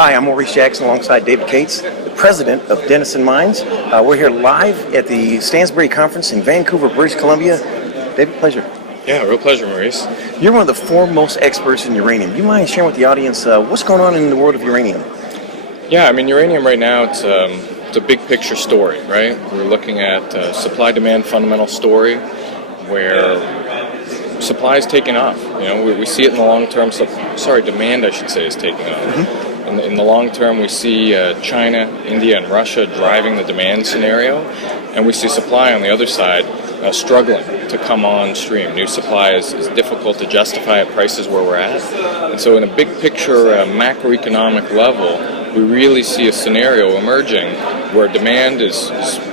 Hi, I'm Maurice Jackson alongside David Cates, the president of Denison Mines. We're here live at the Stansbury Conference in Vancouver, British Columbia. David, pleasure. Yeah, real pleasure, Maurice. You're one of the foremost experts in uranium. You mind sharing with the audience what's going on in the world of uranium? Yeah, I mean, uranium right now, it's a big picture story, right? We're looking at supply-demand fundamental story where supply is taking off. You know, we see it in the long term. Demand, I should say, is taking off. Mm-hmm. In the long term, we see China, India, and Russia driving the demand scenario, and we see supply on the other side struggling to come on stream. New supply is difficult to justify at prices where we're at. And so in a big picture macroeconomic level, we really see a scenario emerging where demand is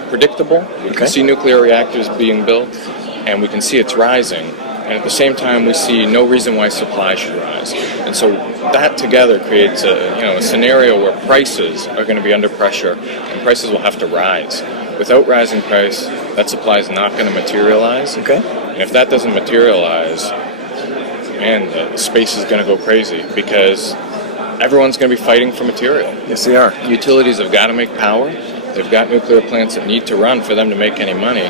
predictable. We can see nuclear reactors being built, and we can see it's rising. And at the same time, we see no reason why supply should rise. And so that together creates a scenario where prices are going to be under pressure, and prices will have to rise. Without rising price, that supply is not going to materialize. Okay. And if that doesn't materialize, man, the space is going to go crazy because everyone's going to be fighting for material. Yes, they are. Utilities have got to make power. They've got nuclear plants that need to run for them to make any money,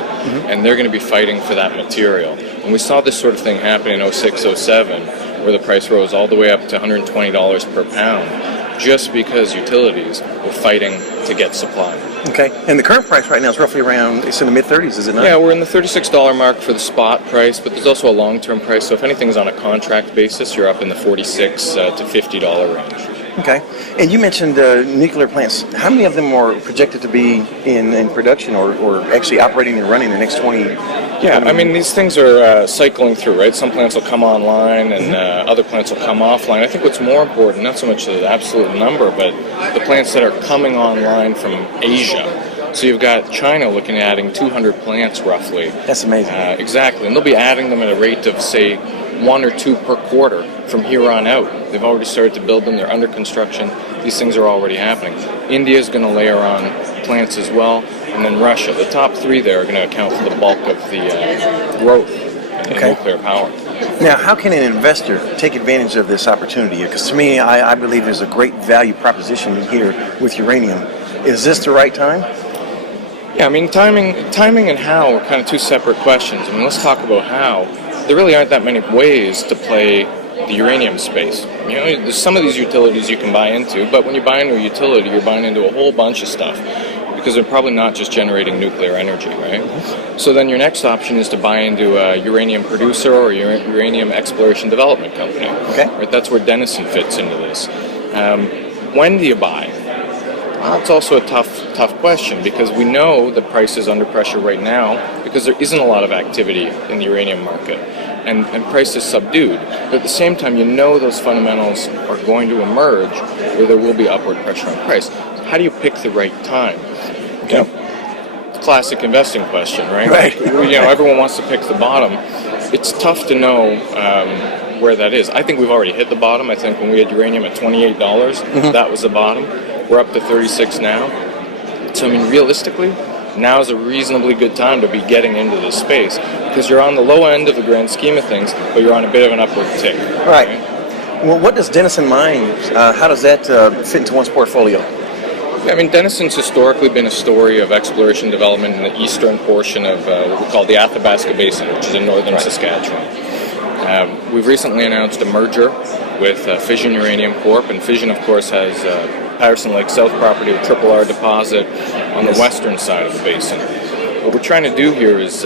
and they're going to be fighting for that material. And we saw this sort of thing happen in 06, 07, where the price rose all the way up to $120 per pound, just because utilities were fighting to get supply. Okay, and the current price right now is roughly around, it's in the mid-30s, is it not? Yeah, we're in the $36 mark for the spot price, but there's also a long-term price, so if anything's on a contract basis, you're up in the $46 to $50 range. Okay, and you mentioned nuclear plants. How many of them are projected to be in production or actually operating and running in the next 20 years? Yeah, I mean, these things are cycling through, right? Some plants will come online and other plants will come offline. I think what's more important, not so much the absolute number, but the plants that are coming online from Asia. So you've got China looking at adding 200 plants roughly. That's amazing. Exactly, and they'll be adding them at a rate of, say, 1 or 2 per quarter from here on out. They've already started to build them. They're under construction. These things are already happening. India is going to layer on plants as well, and then Russia. The top 3 there are going to account for the bulk of the growth in nuclear power. Now, how can an investor take advantage of this opportunity? Because to me, I believe there's a great value proposition here with uranium. Is this the right time? Yeah, I mean, timing and how are kind of 2 separate questions. I mean, let's talk about how. There really aren't that many ways to play the uranium space. You know, there's some of these utilities you can buy into, but when you buy into a utility, you're buying into a whole bunch of stuff because they're probably not just generating nuclear energy, right? So then your next option is to buy into a uranium producer or uranium exploration development company. Okay. Right? That's where Denison fits into this. When do you buy? Well, it's also a tough question because we know the price is under pressure right now because there isn't a lot of activity in the uranium market and price is subdued. But at the same time, you know those fundamentals are going to emerge where there will be upward pressure on price. So how do you pick the right time? You know, classic investing question, right? Right. You know, everyone wants to pick the bottom. It's tough to know where that is. I think we've already hit the bottom. I think when we had uranium at $28, that was the bottom. We're up to 36 now. So, I mean, realistically, now is a reasonably good time to be getting into this space because you're on the low end of the grand scheme of things, but you're on a bit of an upward tick. Right. Well, what does Denison Mines, how does that fit into one's portfolio? I mean, Denison's historically been a story of exploration development in the eastern portion of what we call the Athabasca Basin, which is in northern Saskatchewan. We've recently announced a merger with Fission Uranium Corp, and Fission, of course, has Patterson Lake South property with Triple R deposit on the western side of the basin. What we're trying to do here is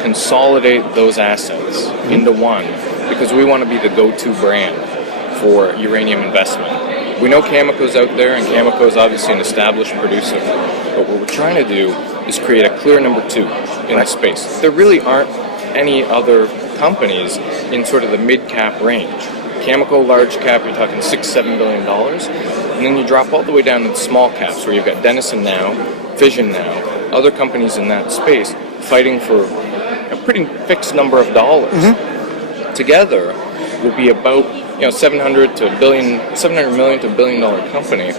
consolidate those assets into one because we want to be the go-to brand for uranium investment. We know Cameco's out there, and Cameco is obviously an established producer, but what we're trying to do is create a clear number 2 in the space. There really aren't any other companies in sort of the mid-cap range. Cameco large cap, you're talking $6-7 billion, and then you drop all the way down to the small caps where you've got Denison now, Fission now, other companies in that space fighting for a pretty fixed number of dollars. Together will be about 700 million to $1 billion company.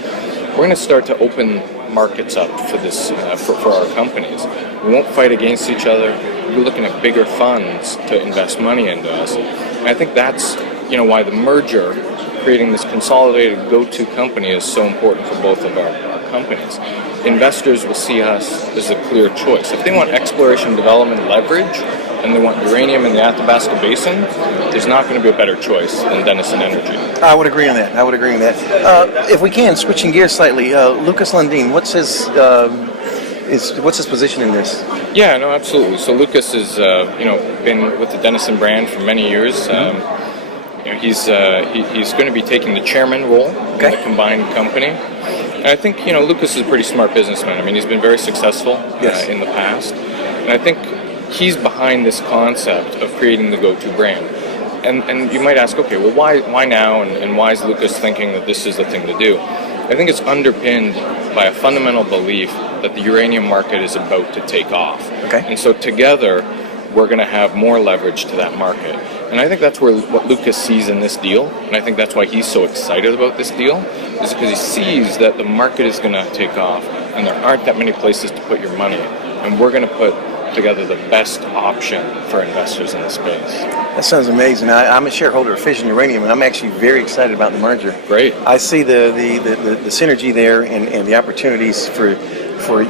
We're going to start to open markets up for this for our companies. We won't fight against each other. We're looking at bigger funds to invest money into us. And I think that's why the merger creating this consolidated go-to company is so important for both of our companies. Investors will see us as a clear choice. If they want exploration development leverage and they want uranium in the Athabasca Basin, there's not going to be a better choice than Denison Energy. I would agree on that. If we can, switching gears slightly, Lucas Lundin, what's his position in this? Yeah, no, absolutely. So Lucas has been with the Denison brand for many years. He's going to be taking the chairman role in the combined company. And I think Lucas is a pretty smart businessman. I mean, he's been very successful in the past, and I think he's behind this concept of creating the go-to brand. And you might ask, okay, well, why now, and why is Lucas thinking that this is the thing to do? I think it's underpinned by a fundamental belief that the uranium market is about to take off. Okay. And so together, we're going to have more leverage to that market. And I think that's what Lucas sees in this deal, and I think that's why he's so excited about this deal, is because he sees that the market is going to take off, and there aren't that many places to put your money, and we're going to put together the best option for investors in the space. That sounds amazing. I'm a shareholder of Fission Uranium, and I'm actually very excited about the merger. Great. I see the synergy there and the opportunities for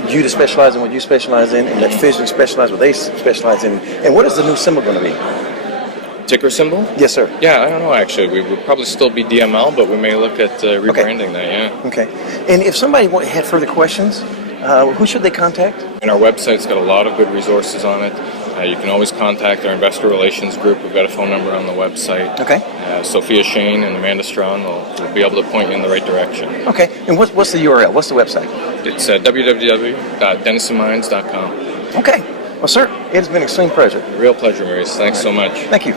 you to specialize in what you specialize in, and let Fission specialize what they specialize in. And what is the new symbol going to be? Ticker symbol? Yes, sir. Yeah, I don't know actually. We would probably still be DML, but we may look at rebranding that, yeah. Okay. And if somebody had further questions, who should they contact? And our website's got a lot of good resources on it. You can always contact our investor relations group. We've got a phone number on the website. Okay. Sophia Shane and Amanda Strawn will be able to point you in the right direction. Okay. And what's the URL? What's the website? It's www.denisonmines.com. Okay. Well, sir, it has been an extreme pleasure. Real pleasure, Maurice. Thanks so much. Thank you.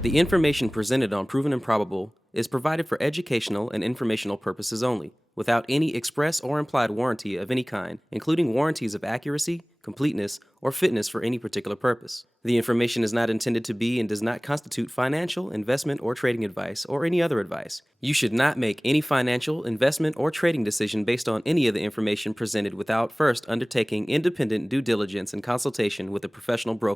The information presented on Proven and Probable is provided for educational and informational purposes only, without any express or implied warranty of any kind, including warranties of accuracy, completeness, or fitness for any particular purpose. The information is not intended to be and does not constitute financial, investment, or trading advice, or any other advice. You should not make any financial, investment, or trading decision based on any of the information presented without first undertaking independent due diligence and consultation with a professional broker.